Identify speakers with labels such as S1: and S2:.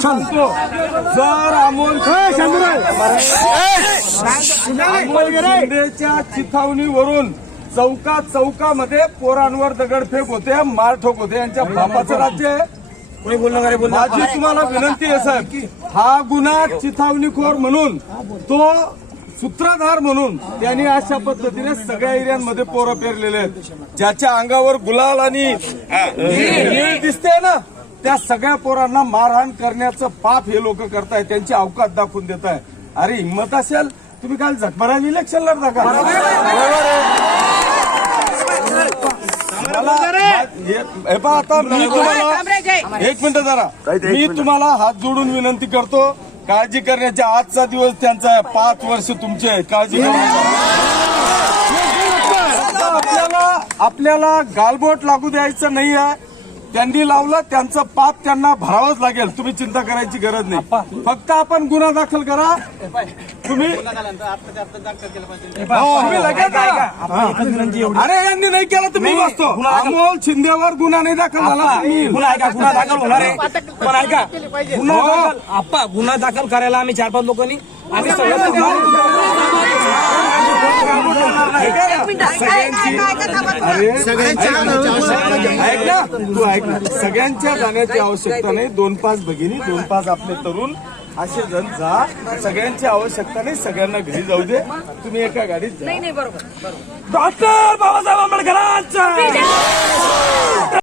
S1: सांगतो. जर अमोल शिंदेच्या चिथावणीवरून चौका चौकामध्ये पोरांवर दगडफेक होते मारठोक होते. यांच्या बापाचं राज्य आहे. माझी तुम्हाला विनंती आहे साहेब. हा गुन्हा चिथावणीखोर म्हणून तो सूत्रधार म्हणून त्यांनी अशा पद्धतीने सगळ्या एरियांमध्ये पोरं पेरलेले आहेत. ज्याच्या अंगावर गुलाल आणि दिसते ना? त्या सगळ्या पोरांना मारहाण करण्याचं पाप हे लोक करतायत त्यांची अवकात दाखवून देत आहे अरे हिंमत असेल? तुम्ही काल झटभराने इलेक्शन लढता का? मला हे हे पहा आता मी तुम्हाला एक मिनिट जरा. मी तुम्हाला हात जोडून विनंती करतो. काळजी करण्याचा आजचा दिवस त्यांचा आहे. पाच वर्ष तुमचे आहेत. काळजी आपल्याला आपल्याला गालबोट लागू द्यायचं नाही आहे त्यांनी लावलं त्यांचं पाप त्यांना भरावंच लागेल. तुम्ही चिंता करायची गरज नाही. फक्त आपण गुन्हा दाखल करा. तुम्ही हो, तुम्ही. अरे यांनी नाही केलं तर मी बसतो अमोल शिंदेवर गुन्हा नाही दाखल झाला.
S2: गुन्हा ऐका गुन्हा दाखल होणार आहे. पण ऐका गुन्हा
S1: हो.
S2: दाखल आप्पा गुन्हा दाखल करायला आम्ही चार पाच लोकांनी आम्ही सगळं
S1: ऐक ना तू ऐक ना. सगळ्यांच्या जाण्याची आवश्यकता नाही. दोन पाच भगिनी दोन पाच आपले तरुण. असे जण जा. सगळ्यांची आवश्यकता नाही. सगळ्यांना घरी जाऊ दे. तुम्ही एका गाडीत जा.
S3: नाही नाही बरोबर
S2: डॉक्टर बाबासाहेब आंबेडकरांचा!